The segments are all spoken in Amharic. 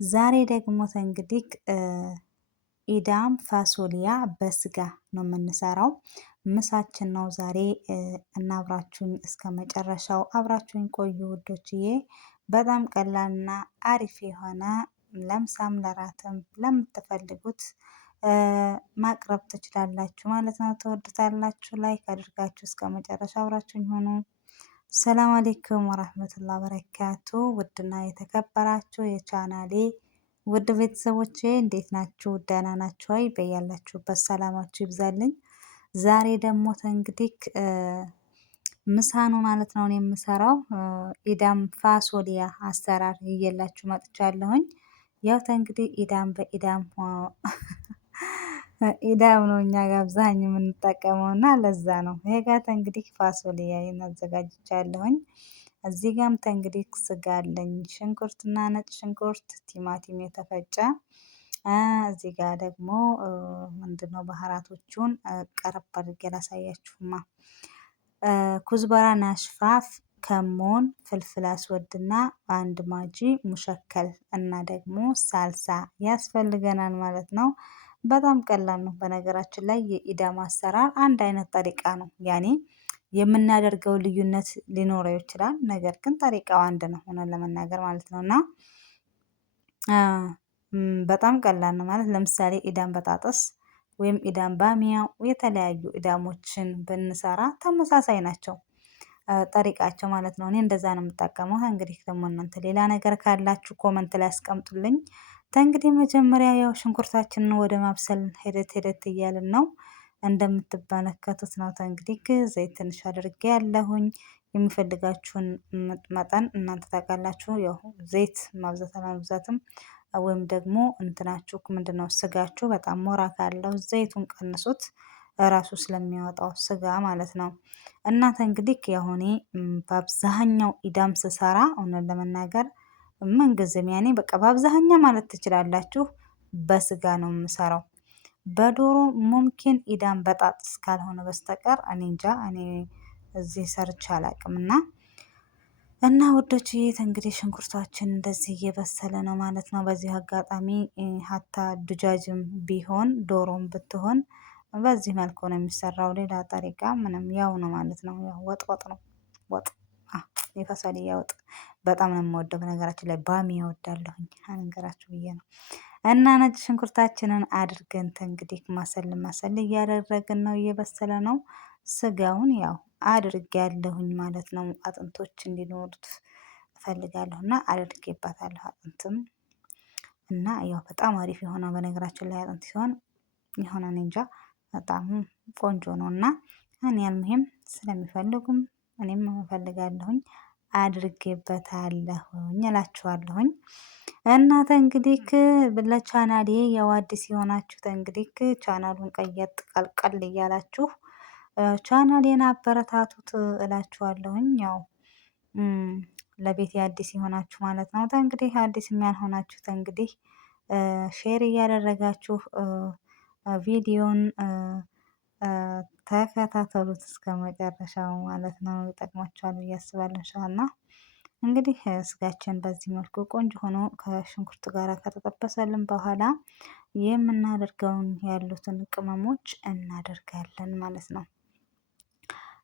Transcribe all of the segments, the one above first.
ዛሬ ደግሞ እንግዲህ ኢዳም ፋሶሊያ በስጋ ነው የምንሰራው። ምሳችን ነው ዛሬ እና አብራችሁኝ እስከ መጨረሻው አብራችሁኝ ቆዩ ውዶችዬ። በጣም ቀላልና አሪፍ የሆነ ለምሳም ለራትም ለምትፈልጉት ማቅረብ ትችላላችሁ ማለት ነው። ትወዱታላችሁ። ላይክ አድርጋችሁ እስከ መጨረሻ አብራችሁኝ ሆኑ። ሰላም አሌይኩም ወራህመቱላሂ ወበረካቱ። ውድና የተከበራችሁ የቻናሌ ውድ ቤተሰቦቼ እንዴት ናችሁ? ደህና ናችሁ? አይ በያላችሁበት ሰላማችሁ ይብዛልኝ። ዛሬ ደግሞ እንግዲህ ምሳ ነው ማለት ነው የምሰራው። ኢዳም ፋሶሊያ አሰራር ይዤላችሁ መጥቻለሁኝ። ያው እንግዲህ ኢዳም በኢዳም ኢዳም ነው እኛ ጋር አብዛኛው የምንጠቀመው እና ለዛ ነው። ይሄ ጋር እንግዲህ ፋሶሊያ አዘጋጅቻለሁኝ። እዚህ ጋርም እንግዲህ ስጋ አለኝ፣ ሽንኩርትና ነጭ ሽንኩርት፣ ቲማቲም የተፈጨ። እዚህ ጋር ደግሞ ምንድነው ባህራቶቹን ቀረብ አድርጌ ላሳያችሁማ። ኩዝበራ ናሽፋፍ፣ ከሞን፣ ፍልፍል አስወድና አንድ ማጂ ሙሸከል እና ደግሞ ሳልሳ ያስፈልገናል ማለት ነው። በጣም ቀላል ነው። በነገራችን ላይ የኢዳም አሰራር አንድ አይነት ጠሪቃ ነው። ያኔ የምናደርገው ልዩነት ሊኖረው ይችላል። ነገር ግን ጠሪቃው አንድ ነው ሆነን ለመናገር ማለት ነው። እና በጣም ቀላል ነው ማለት ለምሳሌ ኢዳም በጣጥስ ወይም ኢዳም ባሚያ የተለያዩ ኢዳሞችን ብንሰራ ተመሳሳይ ናቸው ጠሪቃቸው ማለት ነው። እኔ እንደዛ ነው የምጠቀመው። እንግዲህ ደግሞ እናንተ ሌላ ነገር ካላችሁ ኮመንት ላይ አስቀምጡልኝ። እንግዲህ መጀመሪያ ያው ሽንኩርታችንን ወደ ማብሰል ሄደት እያልን ነው። እንደምትመለከቱት ነው። እንግዲህ ዘይት ትንሽ አድርጌ ያለሁኝ የሚፈልጋችሁን መጠን እናንተ ታውቃላችሁ። ያው ዘይት ማብዛት አለመብዛትም ወይም ደግሞ እንትናችሁ ምንድነው ስጋችሁ በጣም ሞራ ካለው ዘይቱን ቀንሱት፣ ራሱ ስለሚያወጣው ስጋ ማለት ነው። እናንተ እንግዲህ ያሁኔ በአብዛኛው ኢዳም ስሰራ እውነት ለመናገር ምን ጊዜም ያኔ በቃ በአብዛኛው ማለት ትችላላችሁ በስጋ ነው የምሰራው። በዶሮ ሙምኪን ኢዳም በጣጥስ ካልሆነ በስተቀር እኔ እንጃ፣ እኔ እዚህ ሰርቼ አላውቅም። እና ውዶችዬ እንግዲህ ሽንኩርታችን እንደዚህ እየበሰለ ነው ማለት ነው። በዚህ አጋጣሚ ሀታ ዱጃጅም ቢሆን ዶሮም ብትሆን በዚህ መልኩ ነው የሚሰራው። ሌላ ጠሪቃ ምንም ያው ነው ማለት ነው። ያው ወጥ ነው ወጥ የፋሶሊያ ወጥ በጣም ነው የምወደው። በነገራችን ላይ ባሚ እወዳለሁኝ አንገራችሁ ብዬ ነው። እና ነጭ ሽንኩርታችንን አድርገን እንግዲህ ማሰል እያደረግን ነው፣ እየበሰለ ነው። ስጋውን ያው አድርጌያለሁኝ ማለት ነው። አጥንቶች እንዲኖሩት እፈልጋለሁ እና አድርጌባታለሁ አጥንትም እና ያው በጣም አሪፍ የሆነ በነገራችን ላይ አጥንት ሲሆን የሆነ እንጃ በጣም ቆንጆ ነው። እና እኔ አልሙሂም ስለሚፈልጉም እኔም እፈልጋለሁኝ አድርጌበታለሁኝ እላችኋለሁኝ። እናንተ እንግዲህ ለቻናሌ ያው አዲስ የሆናችሁት እንግዲህ ቻናሉን ቀየጥ ቀልቀል እያላችሁ ቻናሌን አበረታቱት እላችኋለሁኝ። ያው ለቤቴ አዲስ የሆናችሁ ማለት ነው። እንግዲህ አዲስ ያልሆናችሁት እንግዲህ ሼር እያደረጋችሁ ቪዲዮን ተከታተሉት እስከ መጨረሻው ማለት ነው። ይጠቅማችኋል ብዬ አስባለሁ ኢንሻአላህ። እንግዲህ ስጋችን በዚህ መልኩ ቆንጆ ሆኖ ከሽንኩርት ጋር ከተጠበሰልን በኋላ የምናደርገውን ያሉትን ቅመሞች እናደርጋለን ማለት ነው።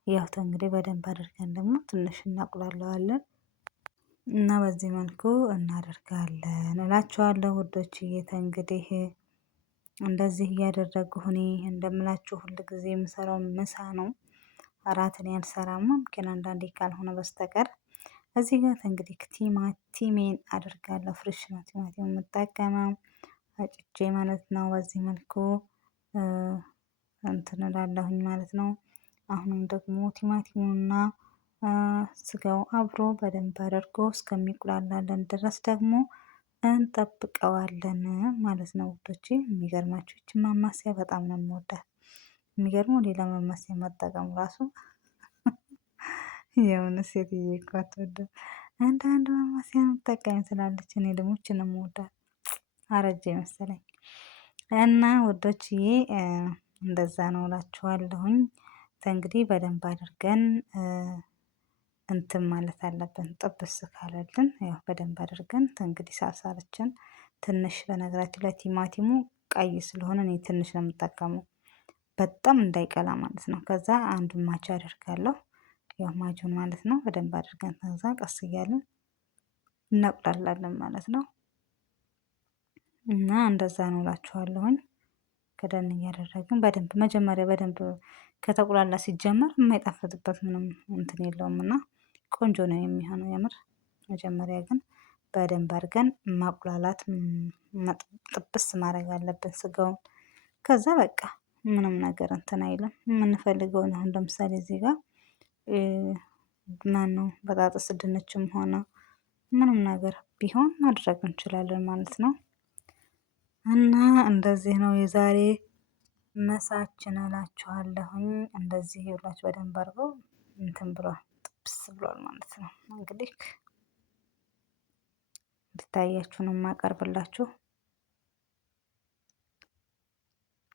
ያው እንግዲህ በደንብ አድርገን ደግሞ ትንሽ እናቁላለዋለን እና በዚህ መልኩ እናደርጋለን እላችኋለሁ ውዶችዬ። እንግዲህ እንደዚህ እያደረግሁ እኔ እንደምላችሁ ሁል ጊዜ የምሰራው ምሳ ነው። እራትን ያልሰራም ሙምኪን አንዳንዴ ካልሆነ በስተቀር። እዚህ ጋር እንግዲህ ቲማቲሜን አደርጋለሁ። ፍሬሽ ነው ቲማቲም የምጠቀመው አጭጄ ማለት ነው። በዚህ መልኩ እንትን እላለሁኝ ማለት ነው። አሁንም ደግሞ ቲማቲሙና ስጋው አብሮ በደንብ አድርጎ እስከሚቁላላለን ድረስ ደግሞ እንጠብቀዋለን ማለት ነው ውዶቼ። የሚገርማችሁ ይቺ ማማሰያ በጣም ነው የምወዳት። የሚገርመው ሌላ ማማሰያ መጠቀም ራሱ የሆነ ሴትዬ እኮ አትወድም። አንድ ማማሰያ መጠቀም ስላለች እኔ ደግሞ ይቺን ነው የምወዳት። አረጀ መሰለኝ። እና ውዶችዬ እንደዛ ነው እላችኋለሁኝ። እንግዲህ በደንብ አድርገን እንትን ማለት አለብን። ጥብስ ካለልን ያው በደንብ አድርገን እንግዲህ ሳልሳለችን ትንሽ በነገራችን ላይ ቲማቲሙ ቀይ ስለሆነ እኔ ትንሽ ነው የምጠቀመው በጣም እንዳይቀላ ማለት ነው። ከዛ አንዱን ማች አደርጋለሁ ያው ማጁን ማለት ነው። በደንብ አድርገን ከዛ ቀስ እያልን እናቁላላለን ማለት ነው። እና እንደዛ ነው እላችኋለሁኝ። ከደን እያደረግን በደንብ መጀመሪያ በደንብ ከተቁላላ ሲጀመር የማይጣፍጥበት ምንም እንትን የለውም እና ቆንጆ ነው የሚሆነው የምር። መጀመሪያ ግን በደንብ አድርገን ማቁላላት ጥብስ ማድረግ አለብን ስጋውን። ከዛ በቃ ምንም ነገር እንትን አይልም። የምንፈልገውን አሁን ለምሳሌ እዚህ ጋር ማነው በጣጥስ ድንችም ሆነ ምንም ነገር ቢሆን ማድረግ እንችላለን ማለት ነው። እና እንደዚህ ነው የዛሬ ምሳችን እላችኋለሁኝ። እንደዚህ ይኸውላችሁ በደንብ አድርጎ እንትን ብሏል ጥብስ ብሏል ማለት ነው። እንግዲህ እንድታያችሁ ነው የማቀርብላችሁ።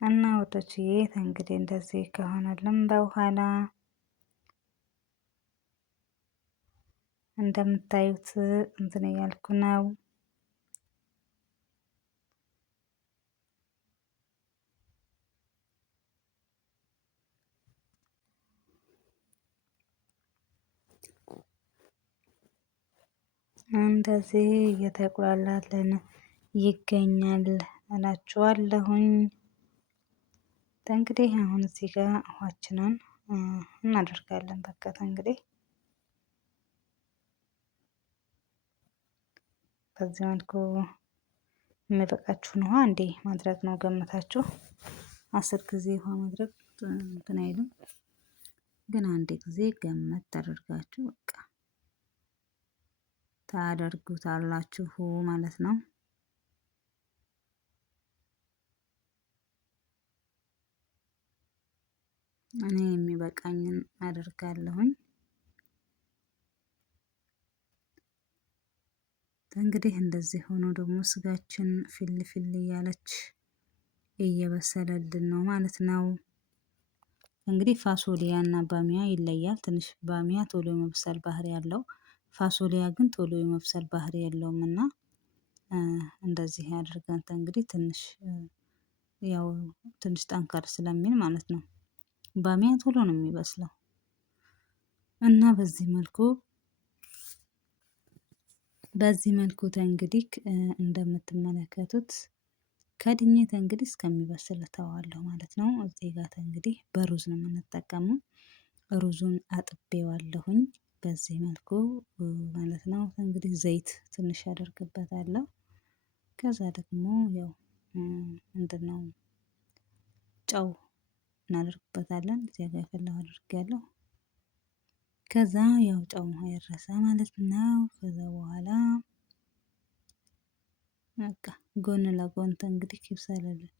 እና ወዶችዬ እንግዲህ እንደዚህ ከሆነልን በኋላ እንደምታዩት እንትን እያልኩ ነው። እንደዚህ እየተቁላላልን ይገኛል እላችኋለሁኝ። እንግዲህ አሁን እዚህ ጋር ውሃችንን እናደርጋለን። በቃ እንግዲህ በዚህ መልኩ የሚበቃችሁን ውሃ እንዴ ማድረግ ነው ገምታችሁ። 10 ጊዜ ውሃ ማድረግ እንትን አይልም፣ ግን አንድ ጊዜ ገመት ታደርጋችሁ በቃ ታደርጉታላችሁ ማለት ነው። እኔ የሚበቃኝን አደርጋለሁኝ። እንግዲህ እንደዚህ ሆኖ ደግሞ ስጋችን ፊል ፊል እያለች እየበሰለልን ነው ማለት ነው። እንግዲህ ፋሶሊያ እና ባሚያ ይለያል። ትንሽ ባሚያ ቶሎ የመብሰል ባህሪ ያለው፣ ፋሶሊያ ግን ቶሎ የመብሰል ባህሪ የለውም እና እንደዚህ አድርገን እንግዲህ ትንሽ ያው ትንሽ ጠንከር ስለሚል ማለት ነው። ባሚያ ቶሎ ነው የሚበስለው እና በዚህ መልኩ እንግዲህ እንደምትመለከቱት ከድኜ እንግዲህ እስከሚበስል ተዋለሁ ማለት ነው። እዚህ ጋር እንግዲህ በሩዝ ነው የምንጠቀመው። ሩዙን አጥቤዋለሁኝ በዚህ መልኩ ማለት ነው። እንግዲህ ዘይት ትንሽ አደርግበታለሁ። ከዛ ደግሞ ያው ምንድነው ጨው እናደርግበታለን። እዚህ ጋር የፈላው አድርጌያለሁ። ከዛ ያው ጨው አይረሳ ማለት ነው። ከዛ በኋላ በቃ ጎን ለጎን እንግዲህ ይብሰልልን።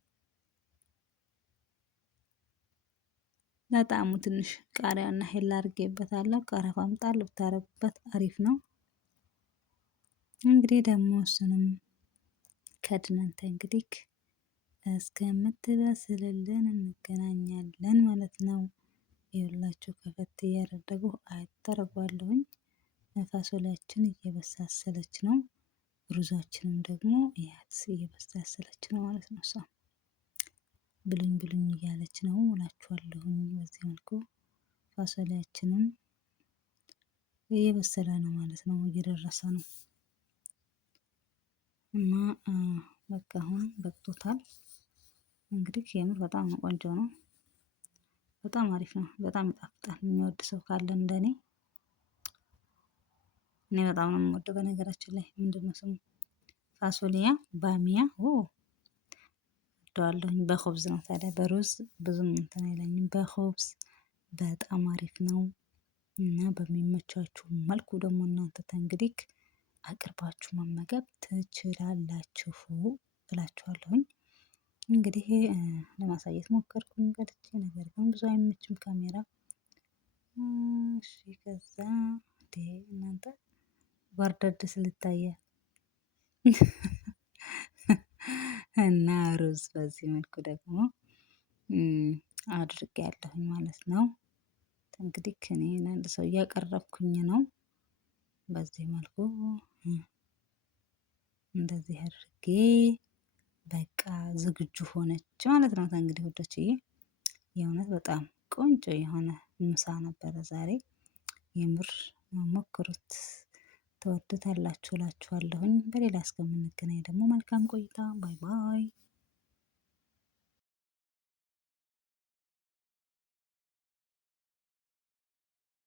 ለጣዕሙ ትንሽ ቃሪያና ሄል አድርጌበታለሁ። ቀረፋም ጣል ብታረጉበት አሪፍ ነው። እንግዲህ ደግሞ እሱንም ከድነን እንግዲህ እስከምትበስልልን እንገናኛለን ማለት ነው። ይኸውላችሁ ከፈት እያደረጉ አደርገዋለሁኝ። ፋሶሊያችን እየበሳሰለች ነው። ሩዛችንም ደግሞ ያት እየበሳሰለች ነው ማለት ነው። እሷ ብሉኝ ብሉኝ እያለች ነው እላችኋለሁኝ። በዚህ መልኩ ፋሶሊያችንም እየበሰለ ነው ማለት ነው፣ እየደረሰ ነው እና በቃ አሁን በቅቶታል። እንግዲህ የምር በጣም ቆንጆ ነው። በጣም አሪፍ ነው። በጣም ይጣፍጣል። የሚወድ ሰው ካለ እንደኔ እኔ በጣም ነው የምወደው። በነገራችን ላይ ምንድነው ስሙ ፋሶሊያ ባሚያ ወደዋለሁኝ። በኹብዝ ነው ታዲያ፣ በሩዝ ብዙም እንትን አይለኝም። በኹብዝ በጣም አሪፍ ነው እና በሚመቻችሁ መልኩ ደግሞ እናንተ እንግዲህ አቅርባችሁ መመገብ ትችላላችሁ እላችኋለሁኝ። እንግዲህ ለማሳየት ሞከርኩኝ ቀድቼ፣ ነገር ግን ብዙ አይመችም ካሜራ። እሺ ከዛ እናንተ ባርዳድ ስልታየ እና ሩዝ በዚህ መልኩ ደግሞ አድርጌያለሁኝ ማለት ነው። እንግዲህ እኔ ለአንድ ሰው እያቀረብኩኝ ነው። በዚህ መልኩ እንደዚህ አድርጌ በቃ ዝግጁ ሆነች ማለት ነው። እንግዲህ ውዶችዬ የእውነት በጣም ቆንጆ የሆነ ምሳ ነበረ ዛሬ። የምር ሞክሩት፣ ትወዱታላችሁ እላችኋለሁኝ። በሌላ እስከምንገናኝ ደግሞ መልካም ቆይታ። ባይ ባይ።